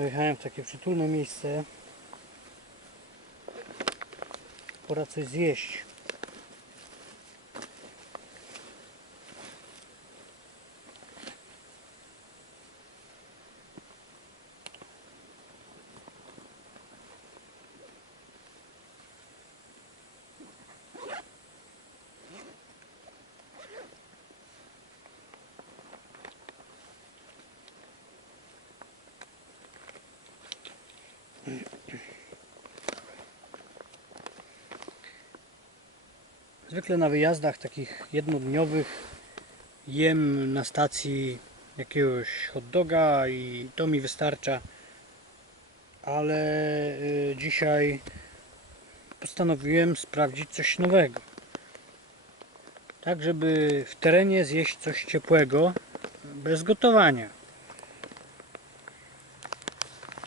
Dojechałem w takie przytulne miejsce. Pora coś zjeść. Zwykle na wyjazdach takich jednodniowych jem na stacji jakiegoś hot doga i to mi wystarcza. Ale y, dzisiaj postanowiłem sprawdzić coś nowego. Tak, żeby w terenie zjeść coś ciepłego bez gotowania.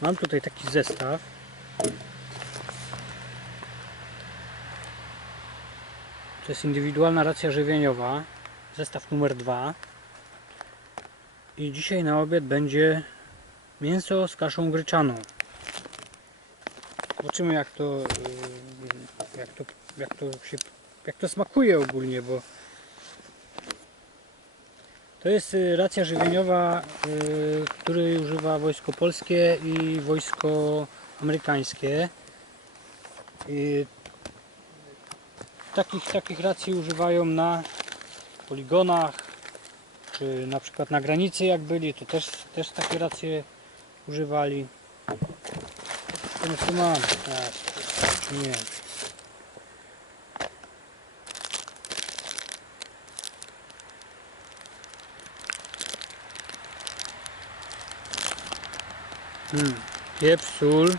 Mam tutaj taki zestaw. To jest indywidualna racja żywieniowa, zestaw numer 2. I dzisiaj na obiad będzie mięso z kaszą gryczaną. Zobaczymy jak to, yy, jak to, jak to, się, jak to smakuje ogólnie, bo to jest yy, racja żywieniowa, yy, której używa wojsko polskie i wojsko amerykańskie. I takich, takich racji używają na poligonach, czy na przykład na granicy jak byli, to też, też takie racje używali. Co tu mam? A, czy nie. Hmm. Pieprz, sól,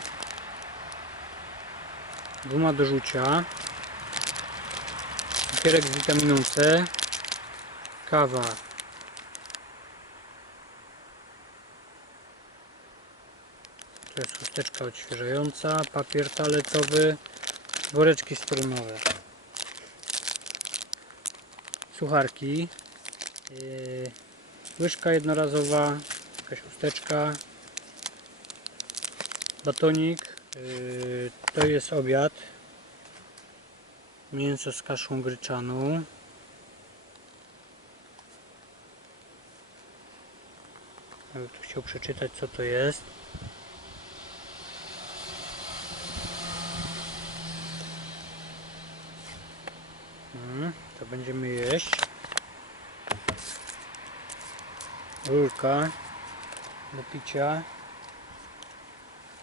guma do rzucia cukierek z witaminą C, kawa. To jest chusteczka odświeżająca, papier toaletowy, woreczki strunowe. Sucharki, yy, łyżka jednorazowa, jakaś chusteczka, batonik, yy, to jest obiad mięso z kaszą gryczaną. Ja bym tu chciał przeczytać co to jest. Hmm, to będziemy jeść. Rurka do picia.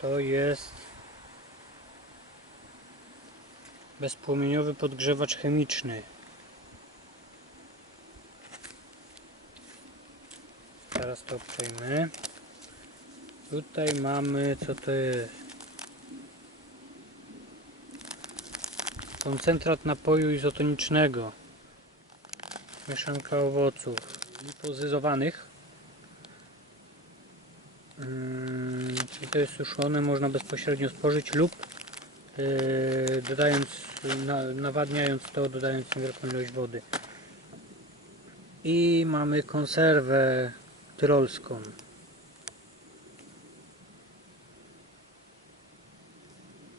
To jest bezpłomieniowy podgrzewacz chemiczny. Teraz to przejmę. Tutaj mamy, co to jest? Koncentrat napoju izotonicznego. Mieszanka owoców lipozyzowanych. Mm, czyli to jest suszone, można bezpośrednio spożyć lub dodając, na, nawadniając to, dodając niewielką ilość wody. I mamy konserwę tyrolską.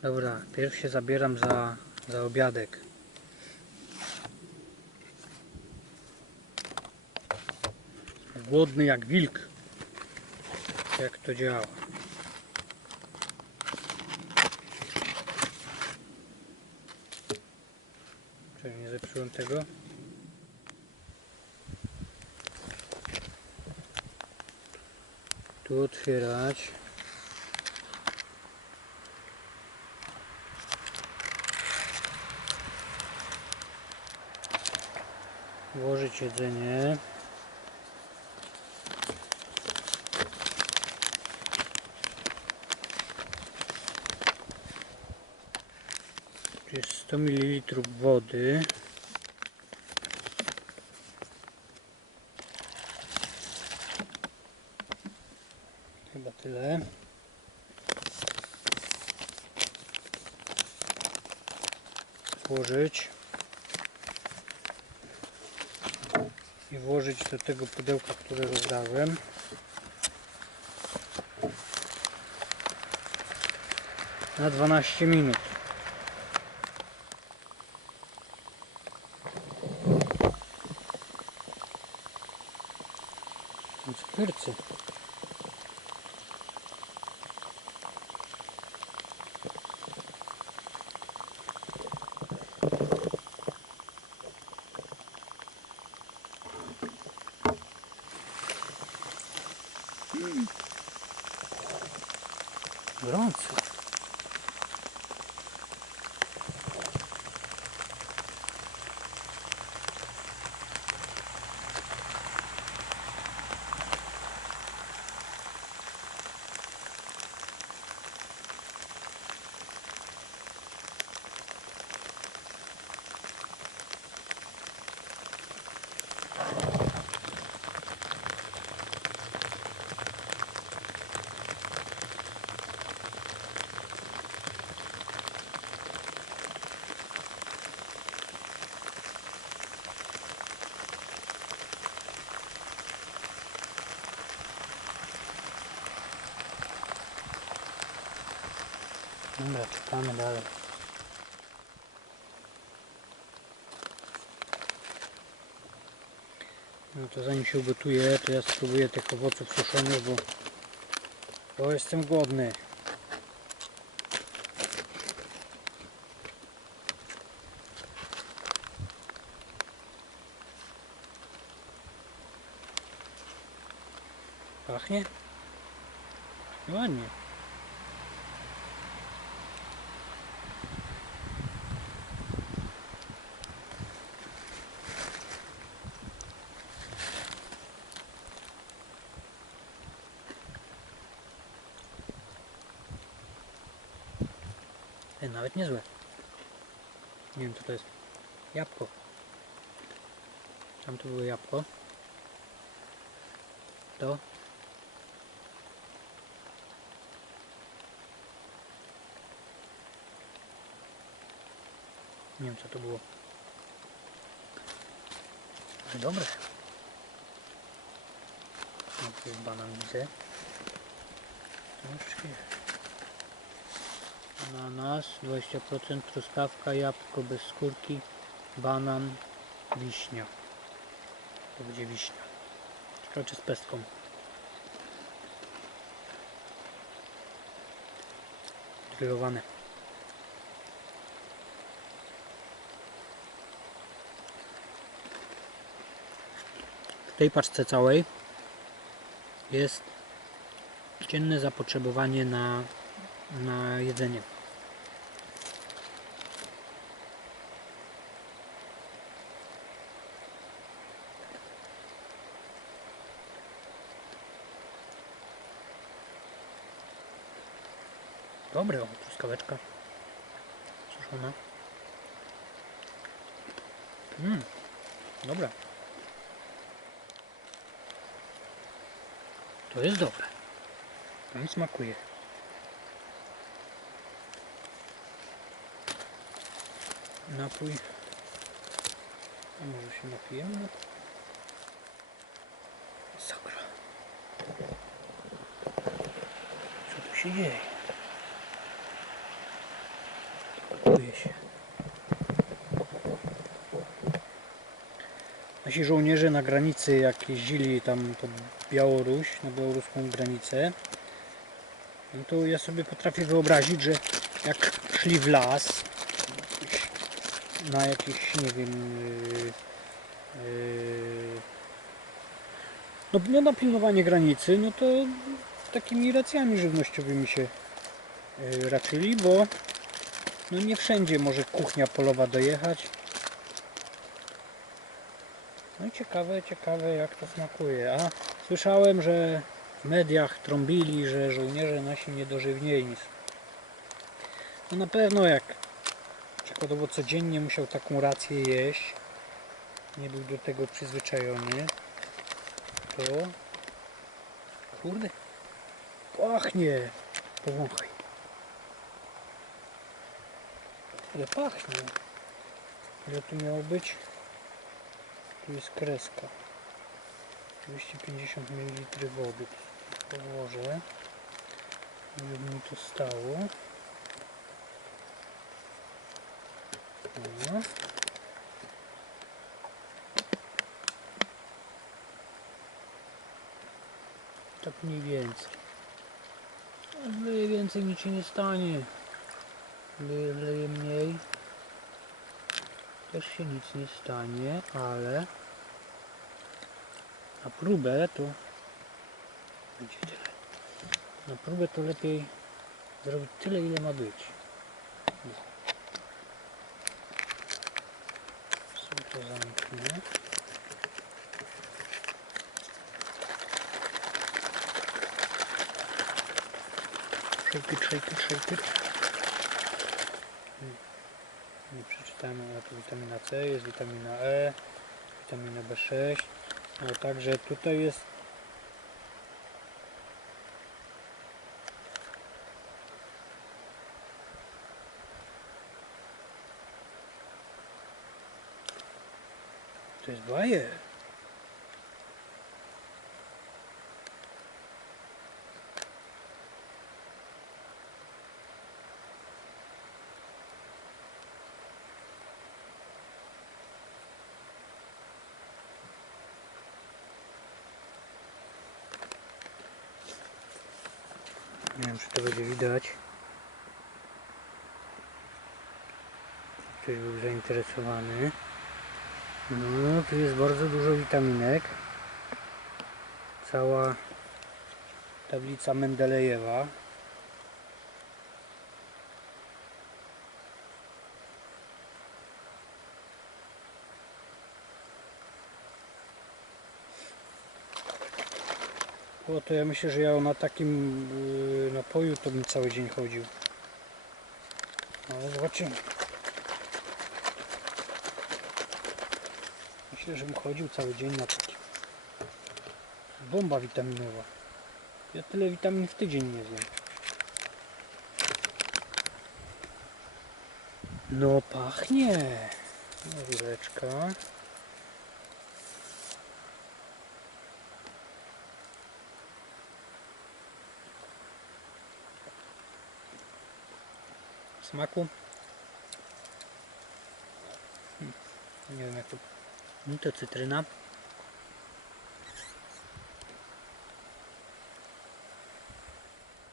Dobra, pierw się zabieram za, za obiadek. Głodny jak wilk. Jak to działa. Czy nie zepsułem tego? Tu otwierać. Włożyć jedzenie. Tu jest 100 ml wody. tego pudełka, które rozdałem. Na 12 minut. Skórcy. Dobra, czekamy dalej. No to zanim się ugotuje, to ja spróbuję tych owoców suszonych, bo, bo jestem głodny. Pachnie? Pachnie ładnie. Nawet niezłe. Nie wiem co to jest. Jabłko. Tam tu było jabłko. To. Nie wiem co to było. Ale dobre. No, tu jest banan widzę. Troszeczkę jest. Ananas 20%, truskawka, jabłko bez skórki, banan, wiśnia. To będzie wiśnia. Ciekawe czy z pestką. Grillowane. W tej paczce całej jest dzienne zapotrzebowanie na, na jedzenie. Dobre, o, truskaweczka suszona. Mmm, dobra. To jest dobre. To smakuje. Napój. A może się napijemy? Sakra. Co tu się dzieje? Pakuje się. Nasi żołnierze na granicy, jak jeździli tam pod Białoruś, na białoruską granicę, no to ja sobie potrafię wyobrazić, że jak szli w las na jakieś, nie wiem, yy, yy, no, no na pilnowanie granicy, no to takimi racjami żywnościowymi się yy, raczyli, bo no nie wszędzie może kuchnia polowa dojechać. No ciekawe, ciekawe jak to smakuje. A słyszałem, że w mediach trąbili, że żołnierze nasi niedożywnieni są. No na pewno jak przykładowo codziennie musiał taką rację jeść, nie był do tego przyzwyczajony, to kurde, pachnie, powąchaj. Ale pachnie. Ile tu miało być? Tu jest kreska. 250 ml wody. Podłożę, żeby mi to stało. No. Tak mniej więcej. Leje więcej mi się nie stanie. Leje, leje mniej. Też się nic nie stanie, ale na próbę to będzie tyle. Na próbę to lepiej zrobić tyle, ile ma być. Sobie to zamknę. Shake it, shake Nie przeczytamy, a tu witamina C, jest witamina E, witamina B6. No także tutaj jest To jest bajer. Nie wiem, czy to będzie widać. Ktoś był zainteresowany. No, tu jest bardzo dużo witaminek. Cała tablica Mendelejewa. O, to ja myślę, że ja na takim yy, napoju to bym cały dzień chodził. Ale zobaczymy. Myślę, że bym chodził cały dzień na takim. Bomba witaminowa. Ja tyle witamin w tydzień nie zjem. No pachnie. No chwileczka. Smaku? Hmm, Nie wiem jak to no to cytryna.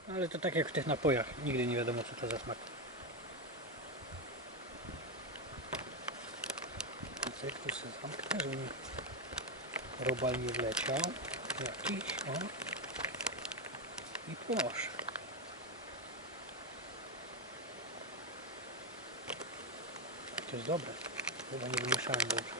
Ale to tak jak w tych napojach, nigdy nie wiadomo co to za smak. Cyk, tu sobie zamknę, żeby robal nie wleciał. Jakiś, o. I proszę. To jest dobre. Chyba nie wymieszałem dobrze.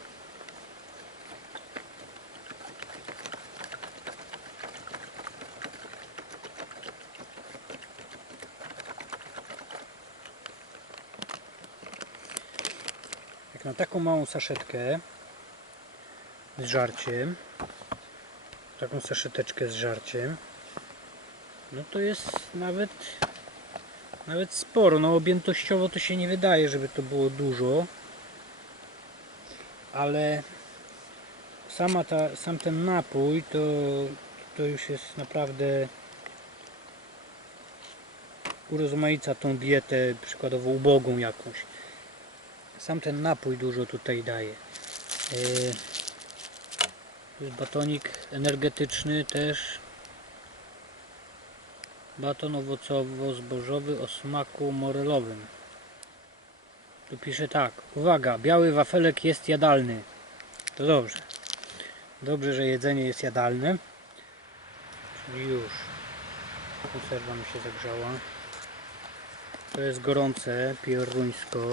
Jak na taką małą saszetkę z żarciem, taką saszeteczkę z żarciem, no to jest nawet nawet sporo. No objętościowo to się nie wydaje, żeby to było dużo, ale sama ta, sam ten napój to, to już jest naprawdę urozmaica tą dietę przykładowo ubogą jakąś. Sam ten napój dużo tutaj daje. Yy, To jest batonik energetyczny też. Baton owocowo-zbożowy o smaku morelowym. Tu pisze tak. Uwaga, biały wafelek jest jadalny. To dobrze. Dobrze, że jedzenie jest jadalne. Już. Konserwa mi się zagrzała. To jest gorące, pieruńsko.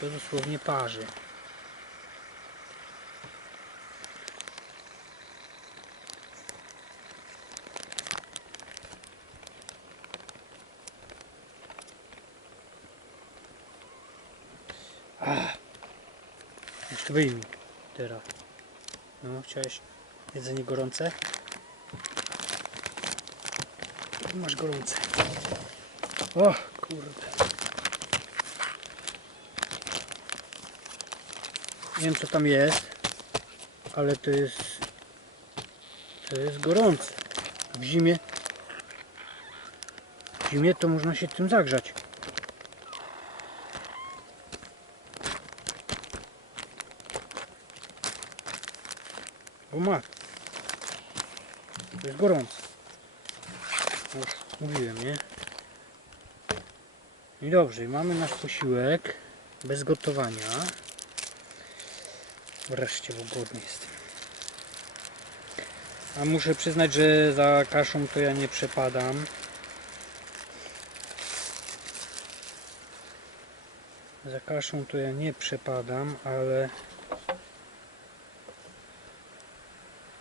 To dosłownie parzy. Ach. Jeszcze wyjmij teraz. No, chciałeś jedzenie gorące? Masz gorące. O, kurde. Nie wiem co tam jest, ale to jest to jest gorące. W zimie w zimie to można się tym zagrzać. Mat. To jest gorąco. Już mówiłem, nie? I dobrze, mamy nasz posiłek bez gotowania. Wreszcie, bo głodny jestem. A muszę przyznać, że za kaszą to ja nie przepadam. Za kaszą to ja nie przepadam, ale...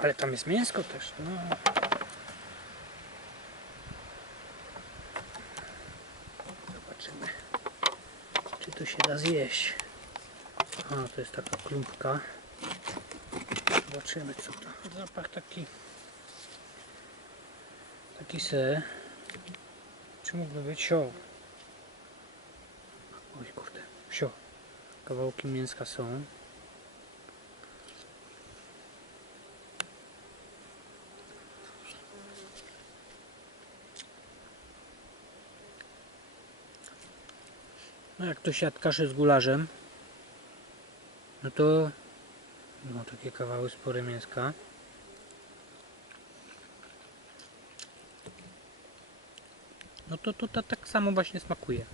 Ale tam jest mięsko też, no. Zobaczymy, czy to się da zjeść. A, to jest taka klumpka. Zobaczymy co to. Zapach taki... Taki se. Czy mógłby być sio? Oj kurde, sio. Kawałki mięska są. No jak to kaszy z gularzem, no to no takie kawały spore mięska. No to, to, to tak samo właśnie smakuje.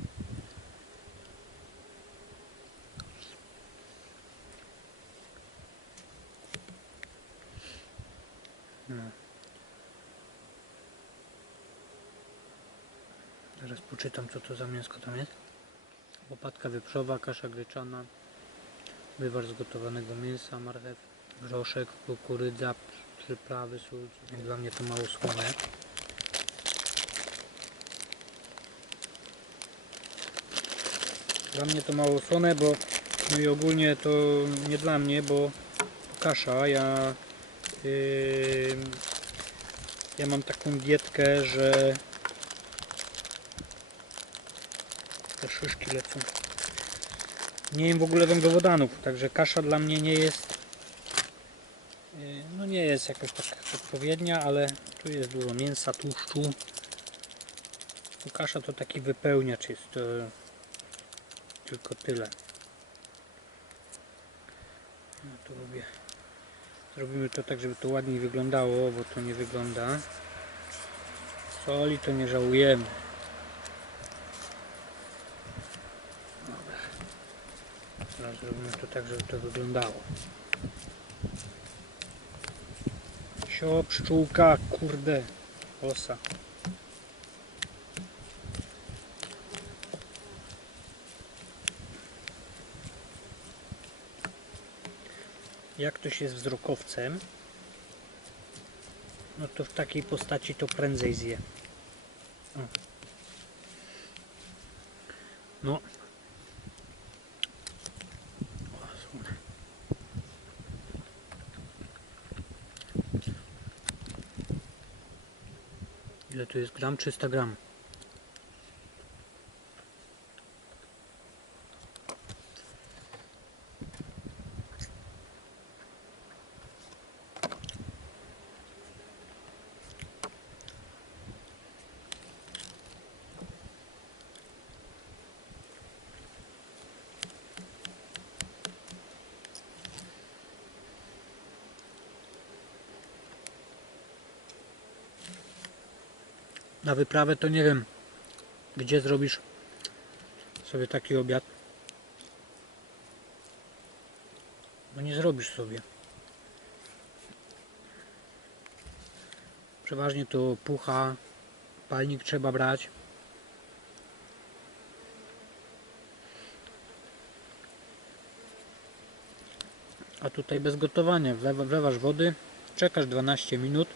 No. Zaraz poczytam co to za mięsko tam jest. Łopatka wieprzowa, kasza gryczana, wywar z gotowanego mięsa, marchew, groszek, kukurydza, przyprawy, sól. Jak dla mnie to mało słone. Dla mnie to mało słone, bo no i ogólnie to nie dla mnie, bo kasza, ja yy, ja mam taką dietkę, że te szyszki lecą. Nie jem w ogóle węglowodanów, także kasza dla mnie nie jest yy, no nie jest jakoś tak odpowiednia, ale tu jest dużo mięsa, tłuszczu. Bo kasza to taki wypełniacz jest, to tylko tyle. No to robię. Zrobimy to tak, żeby to ładniej wyglądało, bo to nie wygląda. Soli to nie żałujemy. Dobra. Teraz zrobimy to tak, żeby to wyglądało. Sio, pszczółka, kurde, osa. Jak ktoś jest wzrokowcem, no to w takiej postaci to prędzej zje. No. Ile to jest gram? 300 gram. Na wyprawę to nie wiem, gdzie zrobisz sobie taki obiad. Bo nie zrobisz sobie. Przeważnie to pucha, palnik trzeba brać. A tutaj bez gotowania, wlewa- wlewasz wody, czekasz 12 minut.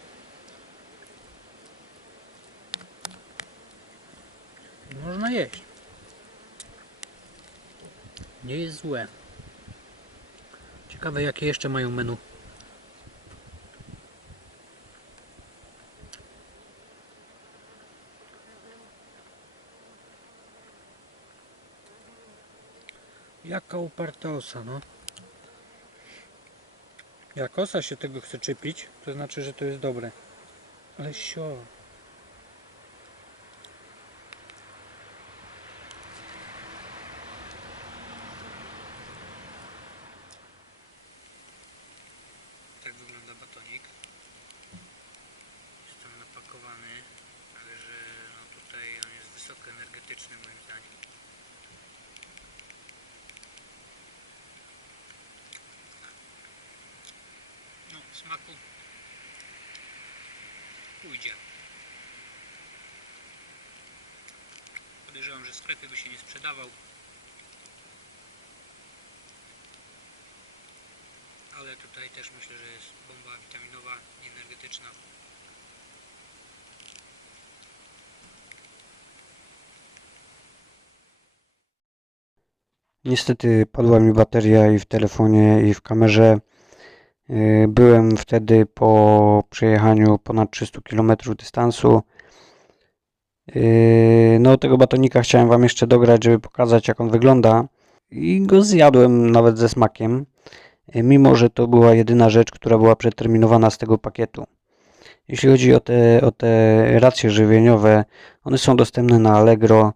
I Można jeść. Nie jest Ciekawe jakie jeszcze mają menu. Jaka uparta osa, no. Jak osa się tego chce czepić, to znaczy, że to jest dobre. Ale sio. Smaku pójdzie. Podejrzewam, że w sklepie by się nie sprzedawał. Ale tutaj też myślę, że jest bomba witaminowa energetyczna. Niestety padła mi bateria i w telefonie, i w kamerze. Yy, Byłem wtedy po przejechaniu ponad 300 km dystansu. Yy, No, tego batonika chciałem Wam jeszcze dograć, żeby pokazać, jak on wygląda. I go zjadłem nawet ze smakiem, yy, mimo że to była jedyna rzecz, która była przeterminowana z tego pakietu. Jeśli chodzi o te, o te racje żywieniowe, one są dostępne na Allegro.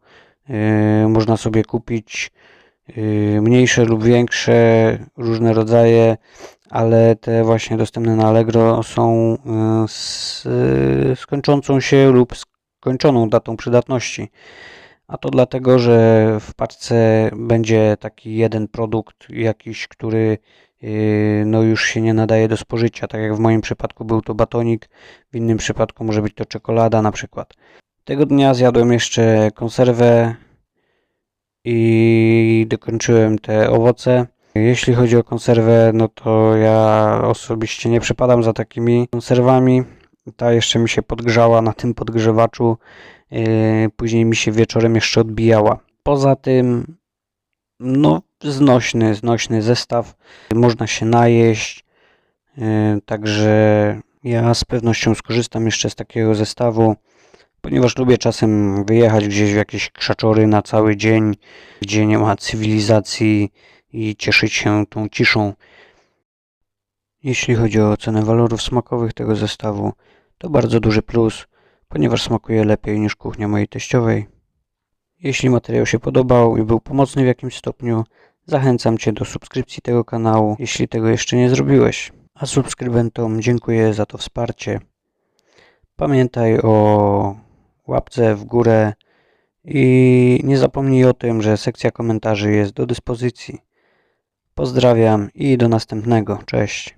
Można sobie kupić mniejsze lub większe, różne rodzaje, ale te właśnie dostępne na Allegro są yy, z yy, z kończącą się lub skończoną datą przydatności. A to dlatego, że w paczce będzie taki jeden produkt jakiś, który yy, no już się nie nadaje do spożycia. Tak jak w moim przypadku był to batonik, w innym przypadku może być to czekolada na przykład. Tego dnia zjadłem jeszcze konserwę i dokończyłem te owoce. Jeśli chodzi o konserwę, no to ja osobiście nie przepadam za takimi konserwami. Ta jeszcze mi się podgrzała na tym podgrzewaczu, yy, później mi się wieczorem jeszcze odbijała. Poza tym, no znośny, znośny zestaw, można się najeść, yy, także ja z pewnością skorzystam jeszcze z takiego zestawu, ponieważ lubię czasem wyjechać gdzieś w jakieś krzaczory na cały dzień, gdzie nie ma cywilizacji i cieszyć się tą ciszą. Jeśli chodzi o ocenę walorów smakowych tego zestawu, to bardzo duży plus, ponieważ smakuje lepiej niż kuchnia mojej teściowej. Jeśli materiał się podobał i był pomocny w jakimś stopniu, zachęcam Cię do subskrypcji tego kanału, jeśli tego jeszcze nie zrobiłeś. A subskrybentom dziękuję za to wsparcie. Pamiętaj o łapce w górę i nie zapomnij o tym, że sekcja komentarzy jest do dyspozycji. Pozdrawiam i do następnego. Cześć.